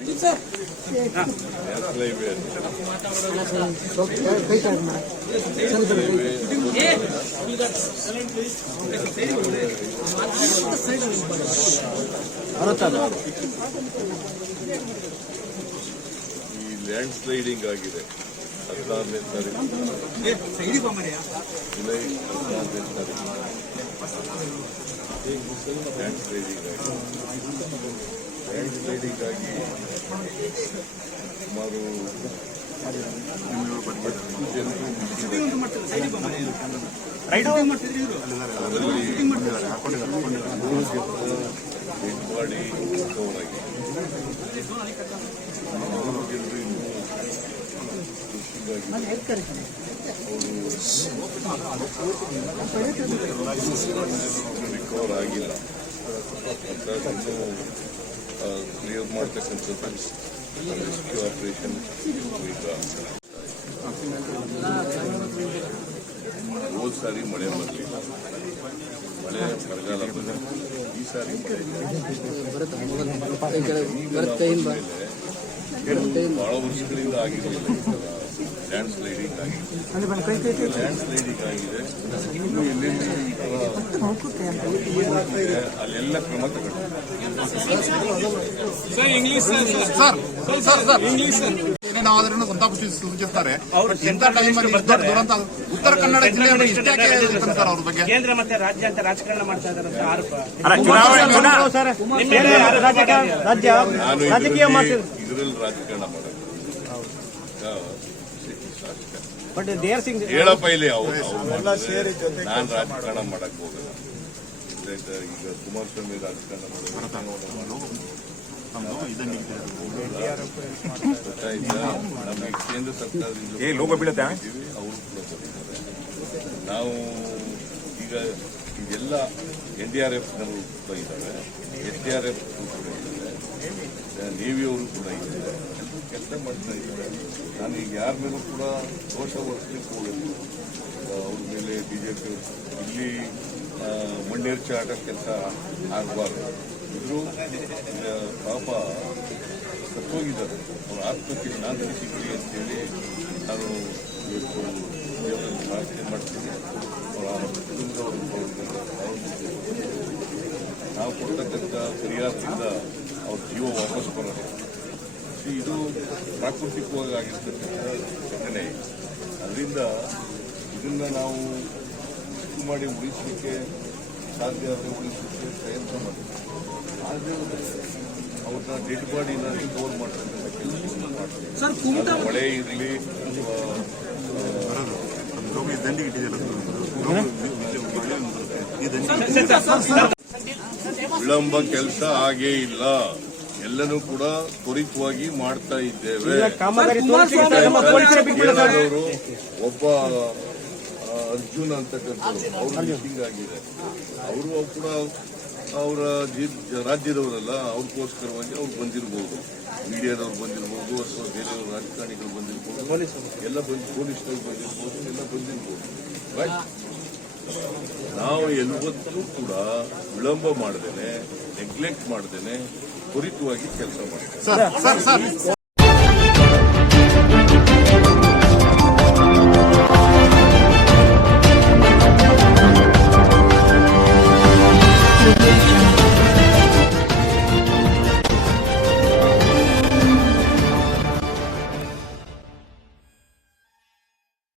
Land sliding ಆಗಿದೆ 16ನೇ ತಾರೀಕು July 16ನೇ ತಾರೀಕು ಲ್ಯಾಂಡ್ ಸ್ಲೈಡಿಂಗ್ ಆಗಿ ಸುಮಾರು 10 ಜನರು ಡೆಡ್ ಬಾಡಿ ರಿಕವರ್ ಆಗಿದೆ. 3 ಜನರು ಇನ್ನೂ ರಿಕವರ್ ಆಗಿಲ್ಲ. ಇನ್ನೂ ಕ್ಲಿಯರ್ ಮಾಡ್ತಕ್ಕಂಥದ್ದು ರೆಸ್ಕ್ಯೂ ಆಪರೇಷನ್ ಈಗ. ಹೋದ ಸಾರಿ ಮಳೆ ಬರಲಿಲ್ಲ, ಬರಗಾಲ ಬಂದ. ಈ ಸಾರಿ ಬಹಳ ವರ್ಷಗಳಿಂದ ಆಗಿರಲಿಲ್ಲ ಲ್ಯಾಂಡ್ ಸ್ಲೈಡಿಂಗ್ ಆಗಿದೆ. ಇನ್ನು ಎಲ್ಲೆಲ್ಲಿ ಅಲ್ಲೆಲ್ಲ ಕ್ರಮ ಏನೇನಾದ್ರೂ ಸಂತಾಪ ಸೂಚಿಸ್ತಾರೆ. ಇಂಥ ಟೈಮಲ್ಲಿ ದುರಂತ ಉತ್ತರ ಕನ್ನಡ ಜಿಲ್ಲೆಯಲ್ಲಿ ಇಷ್ಟಕ್ಕೆ ಅವ್ರ ಬಗ್ಗೆ ಕೇಂದ್ರ ಮತ್ತೆ ರಾಜ್ಯ ಅಂತ ರಾಜಕಾರಣ ಮಾಡ್ತಾ ಇದ್ದಾರೆ ಆರೋಪ. ಇದರಲ್ಲಿ ರಾಜಕಾರಣ ಮಾಡೋದು ಹೇಳಪ್ಪ ಇಲ್ಲಿ ನಾನು ರಾಜಕಾರಣ ಮಾಡಕ್ ಹೋಗಲ್ಲ. ಈಗ ಕುಮಾರಸ್ವಾಮಿ ರಾಜಕಾರಣ ನಮಗೆ ಕೇಂದ್ರ ಸರ್ಕಾರದಿಂದ ಅವರು ಕೂಡ ಬಂದಿದ್ದಾರೆ. ನಾವು ಈಗ ಇದೆಲ್ಲ NDRF ನವರು ಕೂಡ ಇದ್ದಾರೆ, SDRF ಕೂಡ ಇದ್ದಾರೆ, ನೇವಿಯವರು ಕೂಡ ಇದ್ದಾರೆ, ಕೆಲಸ ಮಾಡ್ತಾ ಇದ್ದಾರೆ. ನಾನು ಈಗ ಯಾರ ಮೇಲೂ ಕೂಡ ದೋಷ ಹೊರಿಸಲಿಕ್ಕೆ ಹೋಗಲ್ಲ. ಅವ್ರ ಮೇಲೆ ಬಿಜೆಪಿ ಇಲ್ಲಿ ಮಣ್ಣೇರ್ಚಿ ಆಟ ಕೆಲಸ ಆಗಬಾರ್ದು. ಇದ್ರು ಪಾಪ ಸತ್ತೋಗಿದ್ದಾರೆ. ಅವ್ರ ಆತ್ಮಹತ್ಯೆ ನಾನು ಸಿಗಲಿ ಅಂತೇಳಿ ನಾನು ಇವತ್ತು ದೇವರಲ್ಲಿ ಪ್ರಾರ್ಥನೆ ಮಾಡ್ತೀನಿ. ಅವರ ಕುಟುಂಬದವರು ನಾವು ಕೊಡ್ತಕ್ಕಂಥ ಪರಿಹಾರದಿಂದ ಅವ್ರ ಜೀವ ವಾಪಸ್ ಬರೋದು. ಇದು ಪ್ರಾಕೃತಿಕವಾಗಿ ಆಗಿರ್ತಕ್ಕಂಥ ಘಟನೆ. ಅದರಿಂದ ಇದನ್ನ ನಾವು ಇಷ್ಟು ಮಾಡಿ ಉಳಿಸಲಿಕ್ಕೆ ಸಾಧ್ಯ ಆದರೆ ಉಳಿಸಲಿಕ್ಕೆ ಪ್ರಯತ್ನ ಮಾಡ್ತೀವಿ. ಆದರೆ ಅವ್ರನ್ನ ಡೆಡ್ ಬಾಡಿನ ರಿಕವರ್ ಮಾಡ್ತಕ್ಕಂಥ ಕೆಲಸವನ್ನು ಮಾಡ್ತೀವಿ. ಮಳೆ ಇರಲಿ ವಿಳಂಬ ಕೆಲಸ ಆಗೇ ಇಲ್ಲ. ಎಲ್ಲನೂ ಕೂಡ ತ್ವರಿತವಾಗಿ ಮಾಡ್ತಾ ಇದ್ದೇವೆ. ಒಬ್ಬ ಅರ್ಜುನ್ ಅಂತಕ್ಕಂಥವ್ರು ಅವರು ಮೀಟಿಂಗ್ ಆಗಿದೆ. ಅವರು ಕೂಡ ಅವರ ರಾಜ್ಯದವರಲ್ಲ, ಅವ್ರಿಗೋಸ್ಕರವಾಗಿ ಅವ್ರು ಬಂದಿರಬಹುದು, ಮೀಡಿಯಾದವ್ರು ಬಂದಿರಬಹುದು ಅಥವಾ ಬೇರೆ ರಾಜಕಾರಣಿಗಳು ಬಂದಿರಬಹುದು, ಎಲ್ಲ ಪೊಲೀಸ್ನವ್ರು ಬಂದಿರಬಹುದು, ಎಲ್ಲ ಬಂದಿರಬಹುದು. ಬಟ್ ನಾವು ಎಲ್ಲವತ್ತೂ ಕೂಡ ವಿಳಂಬ ಮಾಡದೇನೆ, ನೆಗ್ಲೆಕ್ಟ್ ಮಾಡದೇನೆ ತ್ವರಿತವಾಗಿ ಕೆಲಸ ಮಾಡ್ತೀವಿ.